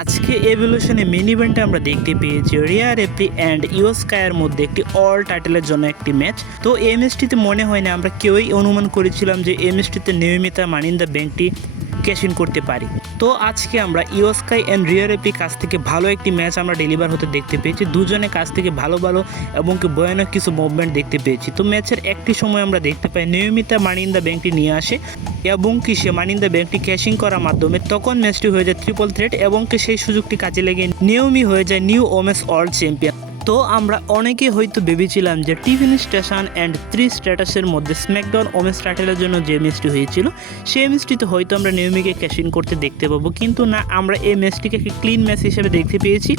আজকে এভলিউশনে মেন ইভেন্টে আমরা দেখতে পেয়েছি রিয়ার এপি অ্যান্ড ইউএসকায়ের মধ্যে একটি অল টাইটেলের জন্য একটি ম্যাচ। তো এই ম্যাচটিতে মনে হয় না আমরা কেউই অনুমান করেছিলাম যে এই ম্যাচটিতে নিয়মিত মানি ইন দ্য ব্যাংকটি ক্যাশ ইন করতে পারি। তো আজকে আমরা ইউএসকাই অ্যান্ড রিয়ার এপি কাছ থেকে ভালো একটি ম্যাচ আমরা ডেলিভার হতে দেখতে পেয়েছি। দুজনের কাছ থেকে ভালো এবং কি ভয়ানক কিছু মুভমেন্ট দেখতে পেয়েছি। তো ম্যাচের একটি সময় আমরা দেখতে পাই নিয়মিত মানি ইন দ্য ব্যাংকটি নিয়ে আসে এবং কি সে মানি ইন দ্য ব্যাংকটি ক্যাশিং করার মাধ্যমে তখন ম্যাচটি হয়ে যায় ট্রিপল থ্রেট এবং কি সেই সুযোগটি কাজে লেগে নিয়মই হয়ে যায় নিউ ওমেন্স ওয়ার্ল্ড চ্যাম্পিয়ন। তো আমরা অনেকে হয়তো ভেবেছিলাম যে টিফিন স্টেশন অ্যান্ড 3 স্ট্যাটাসের মধ্যে স্ম্যাকডাউন ওমেন্স টাইটেলের জন্য যে ম্যাচটি হয়েছিল সেই ম্যাচটিতে হয়তো আমরা নিয়মিকে ক্যাশ ইন করতে দেখতে পাবো, কিন্তু না, আমরা এই ম্যাচটিকে একটি ক্লিন ম্যাচ হিসেবে দেখতে পেয়েছি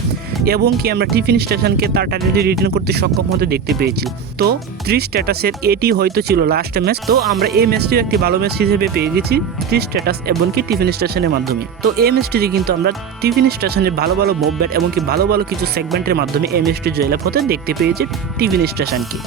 এবং কি আমরা টিফিন স্টেশনকে তার টাইটেলটি রিটার্ন করতে সক্ষম হতে দেখতে পেয়েছি। তো 3 স্ট্যাটাসের এটি হয়তো ছিল লাস্ট ম্যাচ। তো আমরা এই ম্যাচটিও একটি ভালো ম্যাচ হিসেবে পেয়ে গেছি 3 স্ট্যাটাস এবং কি টিফিন স্টেশনের মাধ্যমে। তো এই ম্যাচটিতে কিন্তু আমরা টিফিন স্টেশনের ভালো মুভমেন্ট এবং কি ভালো কিছু সেগমেন্টের মাধ্যমে এই ম্যাচটি জয়লাভ হতে দেখতে পেয়েছি টিফিন স্টেশনকে।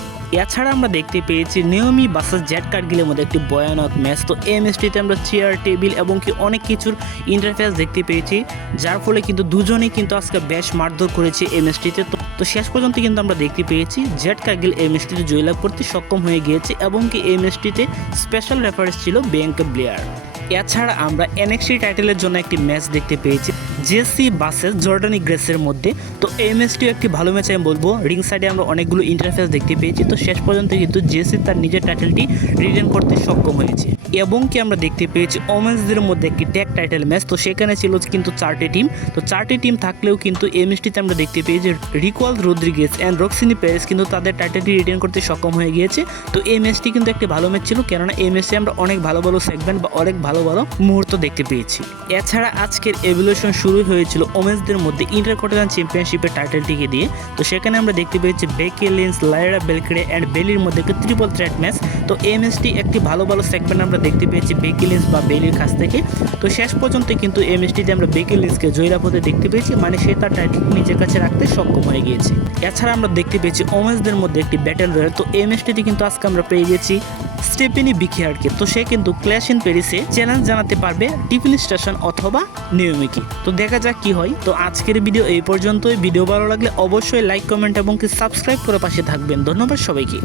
এছাড়া আমরা দেখতে পেয়েছি নিয়মি ভার্সেস জেড কার্গিলের মধ্যে একটি ভয়ানক ম্যাচ। তো এই ম্যাচটিতে আমরা চেয়ার টেবিল এবং কি অনেক কিছুর ইন্টারফেস দেখতে পেয়েছি, যার ফলে কিন্তু দুজনেই কিন্তু আজকে বেশ মারধর করেছে এই ম্যাচটিতে। তো শেষ পর্যন্ত কিন্তু আমরা দেখতে পেয়েছি জেড কার্গিল এই ম্যাচটিতে জয়লাভ করতে সক্ষম হয়ে গিয়েছে এবং কি এই ম্যাচটিতে স্পেশাল রেফারেন্স ছিল বিয়াঙ্কা ব্লেয়ার। এছাড়া আমরা এনএক্সটি টাইটেলের জন্য একটি ম্যাচ দেখতে পেয়েছি জেসি ভার্সেস জর্ডানি গ্রেসের মধ্যে। তো এই ম্যাচটিও একটি ভালো ম্যাচ আমি বলবো। রিং সাইডে আমরা অনেকগুলো ইন্টারফেস দেখতে পেয়েছি। তো শেষ পর্যন্ত কিন্তু জেসি তার নিজের টাইটেলটি রিটেন করতে সক্ষম হয়েছে এবং কি আমরা দেখতে পেয়েছি ওমেন্সদের মধ্যে একটি ট্যাগ টাইটেল ম্যাচ। তো সেখানে ছিল কিন্তু 4টি টিম। তো 4টি টিম থাকলেও কিন্তু এই ম্যাচটিতে আমরা দেখতে পেয়েছি রিকোয়াল রদ্রিগেজ অ্যান্ড রক্সিনি পেরেস কিন্তু তাদের টাইটেলটি রিটেন করতে সক্ষম হয়ে গিয়েছে। তো এই ম্যাচটি কিন্তু একটি ভালো ম্যাচ ছিল, কেননা এই ম্যাচে আমরা অনেক ভালো সেগমেন্ট বা অনেক ভালো মুহূর্ত দেখতে পেয়েছি। এছাড়া আজকের এভলিউশন শুরু হয়েছিল ওমেন্সদের মধ্যে ইন্টারকন্টিনেন্টাল চ্যাম্পিয়নশিপের টাইটেলটিকে দিয়ে। তো সেখানে আমরা দেখতে পেয়েছি বেকি লিঞ্চ, লাইরা বেলক্রে অ্যান্ড বেলির মধ্যে একটি ট্রিপল থ্রেট ম্যাচ। তো এই ম্যাচটি একটি ভালো সেগমেন্ট আমরা দেখতে পেয়েছি বেকি লিঞ্চ বা বেলির কাছ থেকে। তো শেষ পর্যন্ত কিন্তু এই ম্যাচটিতে আমরা বেকি লিঞ্চকে জয়লাভ হতে দেখতে পেয়েছি, মানে সে তার টাইটেল নিজের কাছে রাখতে সক্ষম হয়ে গিয়েছে। এছাড়া আমরা দেখতে পেয়েছি ওমেন্সদের মধ্যে একটি ব্যাটেল রয়্যাল। তো এই ম্যাচটিতে কিন্তু আজকে আমরা পেয়ে গেছি স্টেফেনি বিকিয়ারকে। তো সে কিন্তু ক্ল্যাশ ইন প্যারিসে চ্যালেঞ্জ জানাতে পারবে টিফিন স্টেশন অথবা নিয়মিকে। তো দেখা যাক কি হয়। তো আজকের ভিডিও এই পর্যন্তই। ভিডিও ভালো লাগলে অবশ্যই লাইক, কমেন্ট এবং সাবস্ক্রাইব করে পাশে থাকবেন। ধন্যবাদ সবাইকে।